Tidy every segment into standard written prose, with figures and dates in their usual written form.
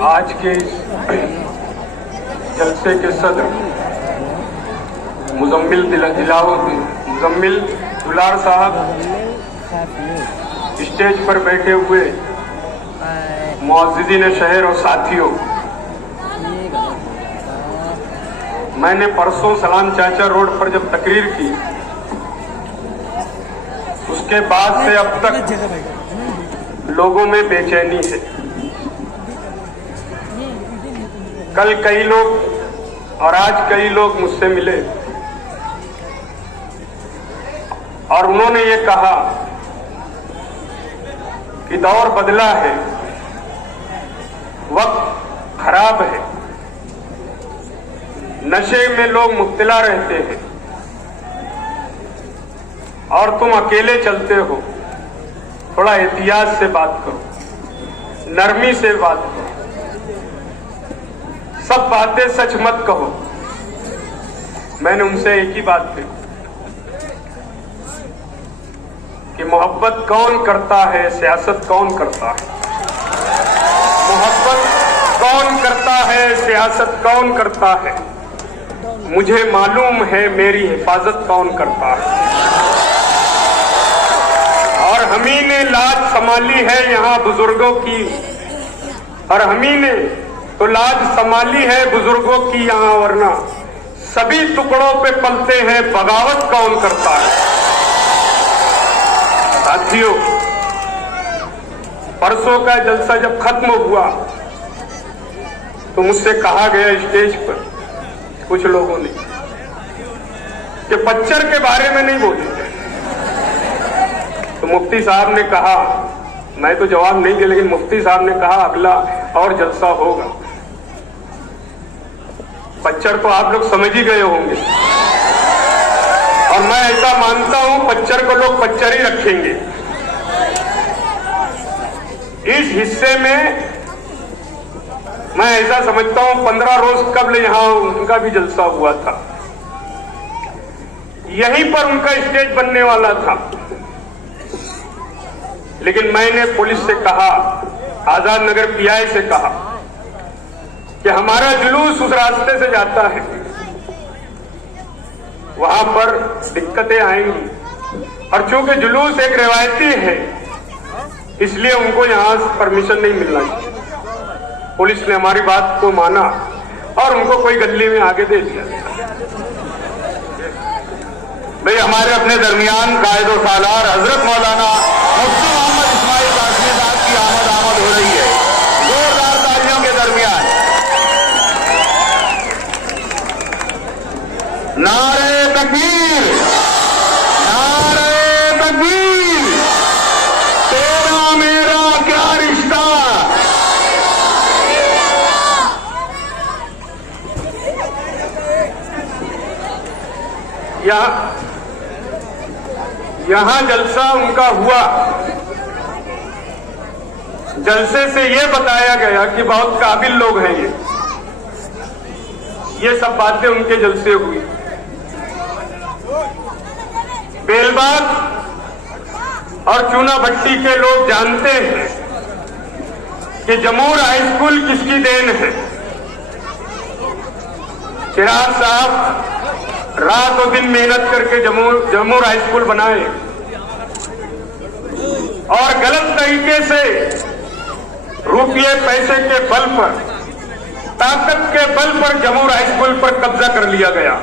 आज के जलसे के सदर मुजम्मिल दुलार साहब, स्टेज पर बैठे हुए मुअज़्ज़िज़ीन शहर और साथियों, मैंने परसों सलाम चाचा रोड पर जब तकरीर की, उसके बाद से अब तक लोगों में बेचैनी है। कल कई लोग और आज कई लोग मुझसे मिले और उन्होंने ये कहा कि दौर बदला है, वक्त खराब है, नशे में लोग मुब्तला रहते हैं और तुम अकेले चलते हो, थोड़ा एहतियात से बात करो, नरमी से बात करो, सब बातें सच मत कहो। मैंने उनसे एक ही बात कही कि मोहब्बत कौन करता है, सियासत कौन करता है। मोहब्बत कौन करता है, सियासत कौन करता है, मुझे मालूम है मेरी हिफाजत कौन करता है। और हमी ने लाज संभाली है यहाँ बुजुर्गों की, और हमी ने तो लाज संभाली है बुजुर्गों की यहाँ, वरना सभी टुकड़ों पे पलते हैं, बगावत कौन करता है। साथियों, परसों का जलसा जब खत्म हुआ तो मुझसे कहा गया स्टेज पर कुछ लोगों ने कि पच्चर के बारे में नहीं बोलेंगे। तो मुफ्ती साहब ने कहा, मैं तो जवाब नहीं दिया, लेकिन मुफ्ती साहब ने कहा अगला और जलसा होगा। पच्चर तो आप लोग समझ ही गए होंगे और मैं ऐसा मानता हूं पच्चर को लोग पच्चर ही रखेंगे। इस हिस्से में मैं ऐसा समझता हूं 15 रोज कबल यहां उनका भी जलसा हुआ था, यहीं पर उनका स्टेज बनने वाला था, लेकिन मैंने पुलिस से कहा, आजाद नगर पीआई से कहा कि हमारा जुलूस उस रास्ते से जाता है, वहां पर दिक्कतें आएंगी, और चूंकि जुलूस एक रिवायती है इसलिए उनको यहां परमिशन नहीं मिलना चाहिए। पुलिस ने हमारी बात को माना और उनको कोई गली में आगे दे दिया। भाई हमारे अपने दरमियान कायदो सालार हजरत मौलाना मुफ्ती मोहम्मद इस्माइल कासमी साहब की आमद हो रही है, जोरदार तालियों के दरमियान। नारे तकबीर, नारे तकबीर, तेरा मेरा क्या रिश्ता। यहां जलसा उनका हुआ, जलसे से ये बताया गया कि बहुत काबिल लोग हैं ये सब बातें उनके जलसे हुई। बेलबाग और चूना भट्टी के लोग जानते हैं कि जमूर हाई स्कूल किसकी देन है। चिराग साहब रात और दिन मेहनत करके जमूर हाई स्कूल बनाए और गलत तरीके से रुपये पैसे के बल पर, ताकत के बल पर जमूर हाई स्कूल पर कब्जा कर लिया गया।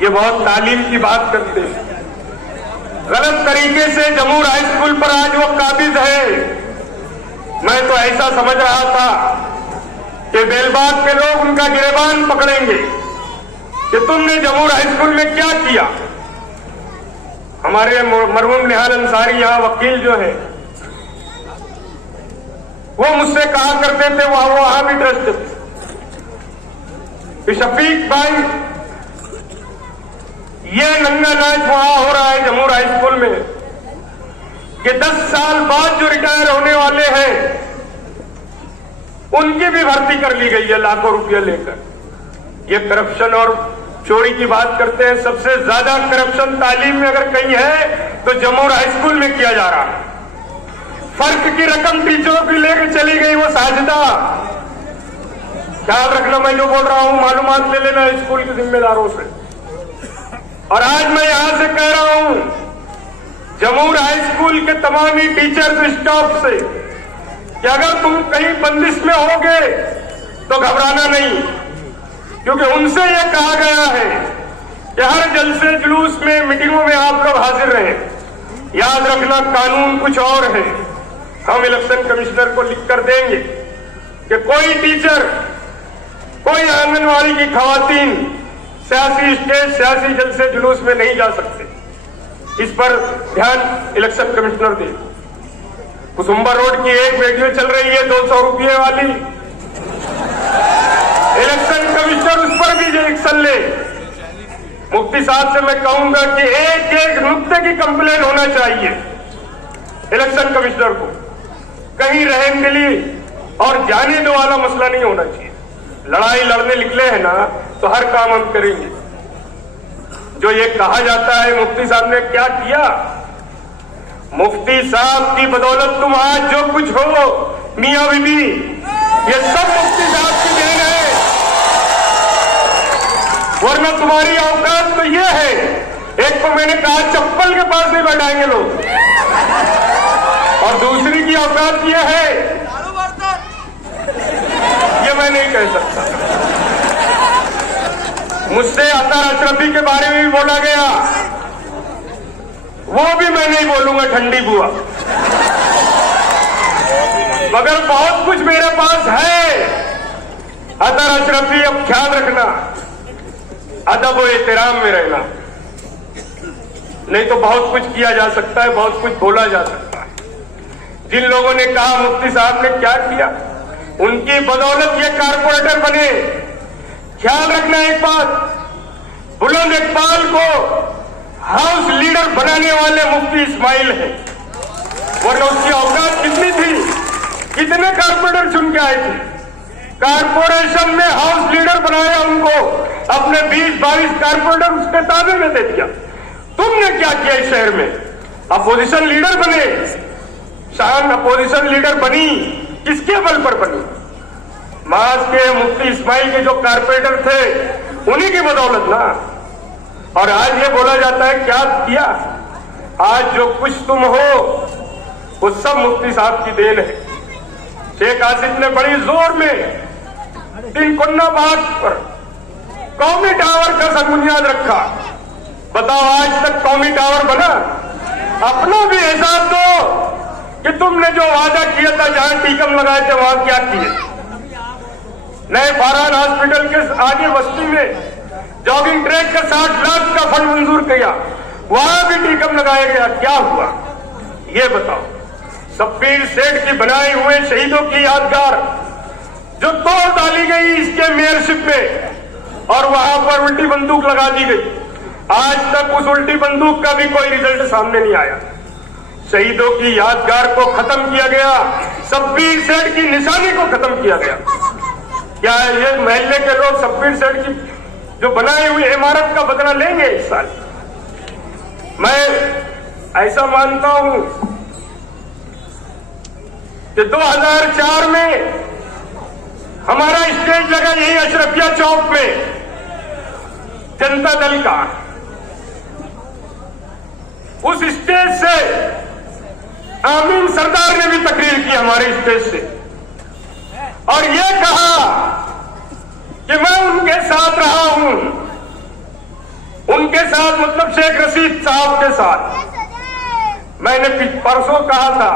ये बहुत तालीम की बात करते हैं। गलत तरीके से जमूर हाई स्कूल पर आज वो काबिज है। मैं तो ऐसा समझ रहा था कि बेलबाग के लोग उनका गिरबान पकड़ेंगे कि तुमने जमूर हाई स्कूल में क्या किया। हमारे मरहूम निहाल अंसारी यहाँ वकील जो है, वो मुझसे कहा करते थे, वहां भी ट्रस्ट थे, शफीक भाई ये नंगा नाच वहां हो रहा है जमूर हाई स्कूल में कि 10 साल बाद जो रिटायर होने वाले हैं उनकी भी भर्ती कर ली गई है लाखों रुपया लेकर। ये करप्शन और चोरी की बात करते हैं। सबसे ज्यादा करप्शन तालीम में अगर कहीं है तो जमूर हाई स्कूल में किया जा रहा है। फर्क की रकम टीचरों की लेकर चली गई वो साजिदा। ख्याल रखना, मैं जो बोल रहा हूं मालूमात ले लेना स्कूल के जिम्मेदारों से। और आज मैं यहां से कह रहा हूं जमूर हाई स्कूल के तमाम ही टीचर्स स्टाफ से कि अगर तुम कहीं बंदिश में होगे तो घबराना नहीं, क्योंकि उनसे यह कहा गया है कि हर जलसे जुलूस में मीटिंगों में आप लोग हाजिर रहें। याद रखना कानून कुछ और है। हम इलेक्शन कमिश्नर को लिख कर देंगे कि कोई टीचर, कोई आंगनवाड़ी की खवातीन सियासी स्टेज, सियासी जलसे जुलूस में नहीं जा सकते। इस पर ध्यान इलेक्शन कमिश्नर दे। कुसुम्बा रोड की एक वीडियो चल रही है 200 रुपये वाली, इलेक्शन कमिश्नर उस पर भी एक्शन ले। मुफ्ती साहब से मैं कहूंगा कि एक एक नुक्ते की कंप्लेन होना चाहिए इलेक्शन कमिश्नर को। कहीं रहम दिली और जाने दो वाला मसला नहीं होना चाहिए। लड़ाई लड़ने निकले हैं ना तो हर काम हम करेंगे। जो ये कहा जाता है मुफ्ती साहब ने क्या किया, मुफ्ती साहब की बदौलत तुम आज जो कुछ हो मियां बीबी, ये सब मुफ्ती साहब की देन है। वरना तुम्हारी औकात तो ये है, एक को मैंने कहा चप्पल के पास नहीं बैठाएंगे लोग, और दूसरी की औकात ये है, ये मैं नहीं कह सकता। मुझसे अतर अशरफी के बारे में भी बोला गया, वो भी मैं नहीं बोलूंगा ठंडी बुआ, मगर बहुत कुछ मेरे पास है। अतर अशरफी, अब ख्याल रखना, अदब और एहतराम में रहना, नहीं तो बहुत कुछ किया जा सकता है, बहुत कुछ बोला जा सकता है। जिन लोगों ने कहा मुफ्ती साहब ने क्या किया, उनकी बदौलत ये कारपोरेटर बने। ख्याल रखना एक बात, बुलंद इकबाल को हाउस लीडर बनाने वाले मुफ्ती इस्माइल हैं, वरना उसकी औकात कितनी थी, कितने कारपोरेटर चुन के आए थे। कारपोरेशन में हाउस लीडर बनाया उनको, अपने 20-22 कारपोरेटर उसके ताबे में दे दिया। तुमने क्या किया इस शहर में? अपोजिशन लीडर बने। शान अपोजिशन लीडर बनी, किसके बल पर बनी? मास के मुफ्ती इस्माइल के जो कारपोरेटर थे उन्हीं की बदौलत ना। और आज ये बोला जाता है क्या किया, आज जो कुछ तुम हो वो सब मुफ्ती साहब की देन है। शेख आसिफ ने बड़ी जोर में तिनकुन्ना बाग पर कौमी टावर का सरबुनियाद रखा। बताओ आज तक कौमी टावर बना? अपना भी हिसाब दो कि तुमने जो वादा किया था, जहां टीकम लगाए थे वहां क्या किए। नए फारहान हॉस्पिटल के आगे बस्ती में जॉगिंग ट्रैक का 60 लाख का फंड मंजूर किया, वहां भी टीकम लगाया गया, क्या हुआ ये बताओ। शब्बीर सेठ की बनाए हुए शहीदों की यादगार जो तोड़ डाली गई इसके मेयरशिप में, और वहां पर उल्टी बंदूक लगा दी गई। आज तक उस उल्टी बंदूक का भी कोई रिजल्ट सामने नहीं आया। शहीदों की यादगार को खत्म किया गया, शब्बीर सेठ की निशानी को खत्म किया गया। क्या ये महल्ले के लोग शब्बीर सेठ की जो बनाई हुई इमारत का बदला लेंगे इस साल? मैं ऐसा मानता हूं कि 2004 में हमारा स्टेज लगा यही अशरफिया चौक में जनता दल का। उस स्टेज से आमीन सरदार ने भी तकरीर की हमारे स्टेज से, और ये कहा कि मैं उनके साथ रहा हूं। उनके साथ मतलब शेख रशीद साहब के साथ। मैंने परसों कहा था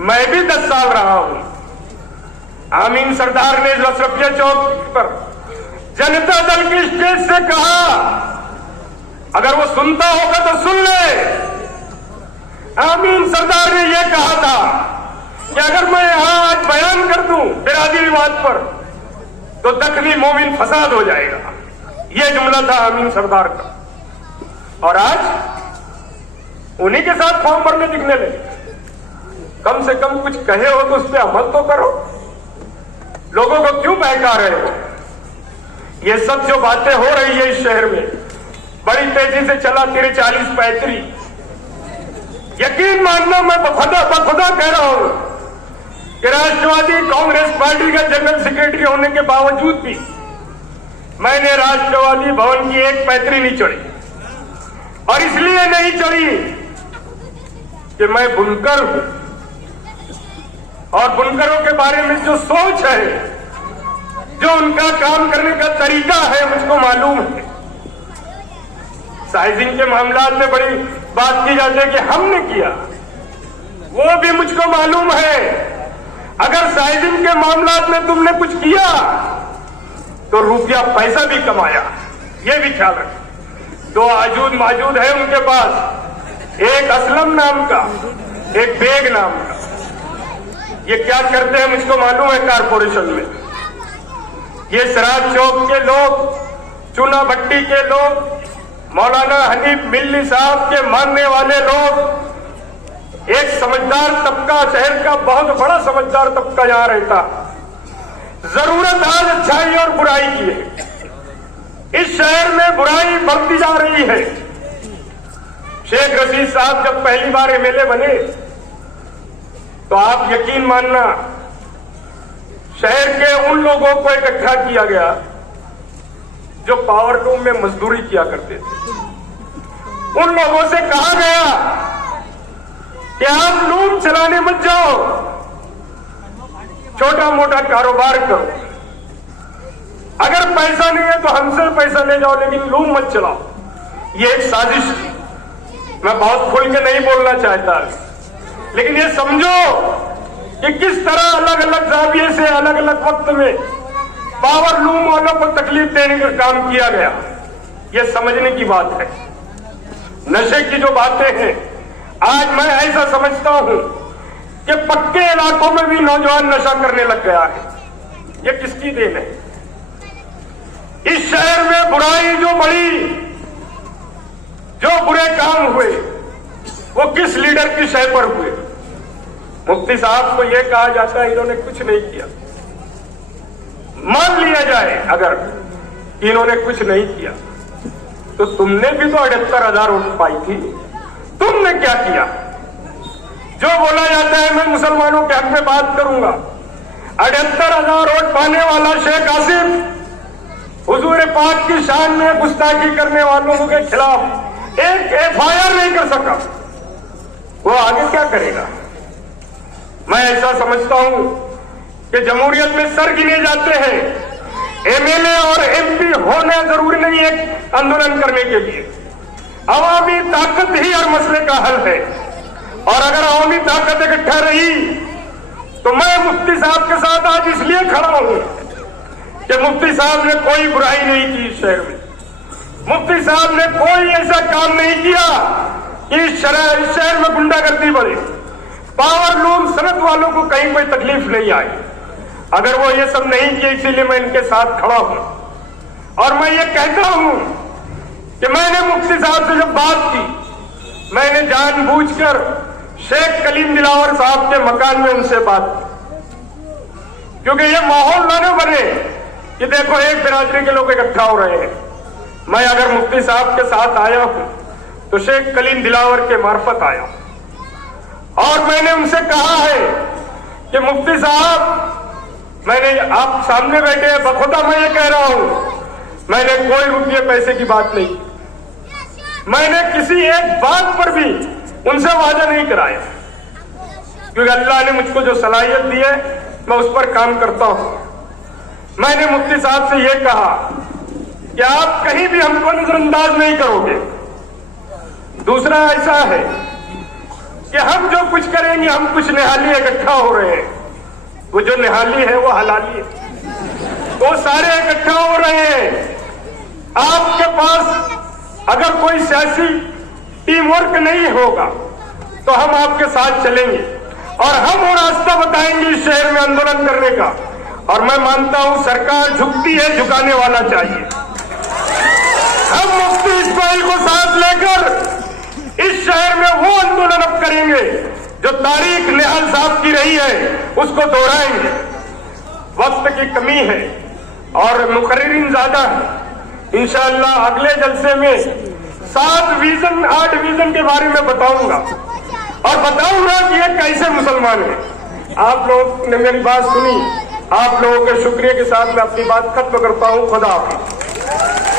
मैं भी 10 साल रहा हूं। आमीन सरदार ने अशरफिया चौक पर जनता दल की स्टेज से कहा, अगर वो सुनता होगा तो सुन ले। आमीन सरदार ने यह कहा था कि अगर मैं यहां आज बयान कर दूं बिरादरीवाद पर तो दखनी मोमिन फसाद हो जाएगा। यह जुमला था आमीन सरदार का। और आज उन्हीं के साथ फॉर्म भरने दिखने लगे। कम से कम कुछ कहे हो तो उस पर अमल तो करो। लोगों को क्यों बहका रहे हो? ये सब जो बातें हो रही है इस शहर में, बड़ी तेजी से चला 40-35, यकीन मानना, मैं बखुदा कह रहा हूं कि राष्ट्रवादी कांग्रेस पार्टी का जनरल सेक्रेटरी होने के बावजूद भी मैंने राष्ट्रवादी भवन की एक पैतरी नहीं चढ़ी। और इसलिए नहीं चढ़ी कि मैं बुनकर हूं और बुनकरों के बारे में जो सोच है, जो उनका काम करने का तरीका है, मुझको मालूम है। साइजिंग के मामला में बड़ी बात की जाती है कि हमने किया, वो भी मुझको मालूम है। अगर साइजिंग के मामला में तुमने कुछ किया तो रुपया पैसा भी कमाया, ये भी ख्याल रख। दो आजूद माजूद है उनके पास, एक असलम नाम का, एक बेग नाम का। ये क्या करते हैं मुझको मालूम है। कारपोरेशन में ये सराज चौक के लोग, चूना भट्टी के लोग, मौलाना हनीफ मिल्ली साहब के मानने वाले लोग, एक समझदार तबका, शहर का बहुत बड़ा समझदार तबका यहां रहता। जरूरत आज अच्छाई और बुराई की है। इस शहर में बुराई बढ़ती जा रही है। शेख रशीद साहब जब पहली बार एमएलए बने तो आप यकीन मानना, शहर के उन लोगों को इकट्ठा किया गया जो पावर लूम में मजदूरी किया करते थे। उन लोगों से कहा गया कि आप लूम चलाने मत जाओ, छोटा मोटा कारोबार करो। अगर पैसा नहीं है तो हमसे पैसा ले जाओ, लेकिन लूम मत चलाओ। ये एक साजिश थी। मैं बहुत खुल के नहीं बोलना चाहता, लेकिन ये समझो कि किस तरह अलग अलग जाविये से अलग अलग वक्त में पावर लूम वालों को तकलीफ देने का काम किया गया। ये समझने की बात है। नशे की जो बातें हैं, आज मैं ऐसा समझता हूं कि पक्के इलाकों में भी नौजवान नशा करने लग गया है। ये किसकी देन है? इस शहर में बुराई जो बढ़ी, जो बुरे काम हुए, वो किस लीडर की शय पर हुए? मुफ्ती साहब को यह कहा जाता है इन्होंने कुछ नहीं किया। मान लिया जाए अगर इन्होंने कुछ नहीं किया, तो तुमने भी तो 78,000 वोट पाई थी। तुमने क्या किया? जो बोला जाता है मैं मुसलमानों के हक में बात करूंगा, 78,000 वोट पाने वाला शेख आसिफ हुजूर पाक की शान में गुस्ताखी करने वालों के खिलाफ एक एफआईआर नहीं कर सका। वो आगे क्या करेगा? मैं ऐसा समझता हूं कि जमहूरियत में सर गिने जाते हैं। एमएलए और एमपी होना जरूरी नहीं है आंदोलन करने के लिए। अवामी ताकत ही हर मसले का हल है। और अगर अवामी ताकत इकट्ठा रही तो मैं मुफ्ती साहब के साथ आज इसलिए खड़ा हूं कि मुफ्ती साहब ने कोई बुराई नहीं की इस शहर में। मुफ्ती साहब ने कोई ऐसा काम नहीं किया कि इस शहर में गुंडागर्दी बढ़े, पावर लूम सनत वालों को कहीं कोई तकलीफ नहीं आई। अगर वो ये सब नहीं किए, इसीलिए मैं इनके साथ खड़ा हूं। और मैं ये कहता हूं कि मैंने मुफ्ती साहब से जब बात की, मैंने जानबूझकर शेख कलीम दिलावर साहब के मकान में उनसे बात की, क्योंकि ये माहौल न बने कि देखो एक बिरादरी के लोग इकट्ठा हो रहे हैं। मैं अगर मुफ्ती साहब के साथ आया हूं तो शेख कलीम दिलावर के मार्फत आया। और मैंने उनसे कहा है कि मुफ्ती साहब, मैंने आप सामने बैठे हैं, बखुदा मैं ये कह रहा हूं, मैंने कोई रुपये पैसे की बात नहीं, मैंने किसी एक बात पर भी उनसे वादा नहीं कराया, क्योंकि अल्लाह ने मुझको जो सलाहियत दी है मैं उस पर काम करता हूं। मैंने मुफ्ती साहब से यह कहा कि आप कहीं भी हमको नजरअंदाज नहीं करोगे। दूसरा ऐसा है कि हम जो कुछ करेंगे, हम कुछ निहाली इकट्ठा हो रहे हैं, वो जो निहाली है वो हलाली है, वो सारे इकट्ठा हो रहे हैं। आपके पास अगर कोई सियासी टीम वर्क नहीं होगा तो हम आपके साथ चलेंगे और हम वो रास्ता बताएंगे इस शहर में आंदोलन करने का। और मैं मानता हूं सरकार झुकती है, झुकाने वाला चाहिए। हम मुफ्ती इस्माइल को साथ लेकर इस शहर में वो आंदोलन अब करेंगे जो तारीख निहाल साहब की रही है, उसको दोहराएंगे। वक्त की कमी है और मुकर्रिरीन ज्यादा है। इंशाअल्लाह अगले जलसे में 7 विजन 8 विजन के बारे में बताऊंगा। और बताऊंगा कि ये कैसे मुसलमान है। आप लोग ने मेरी बात सुनी, आप लोगों के शुक्रिया के साथ मैं अपनी बात खत्म करता हूं। खुदा हाफिज।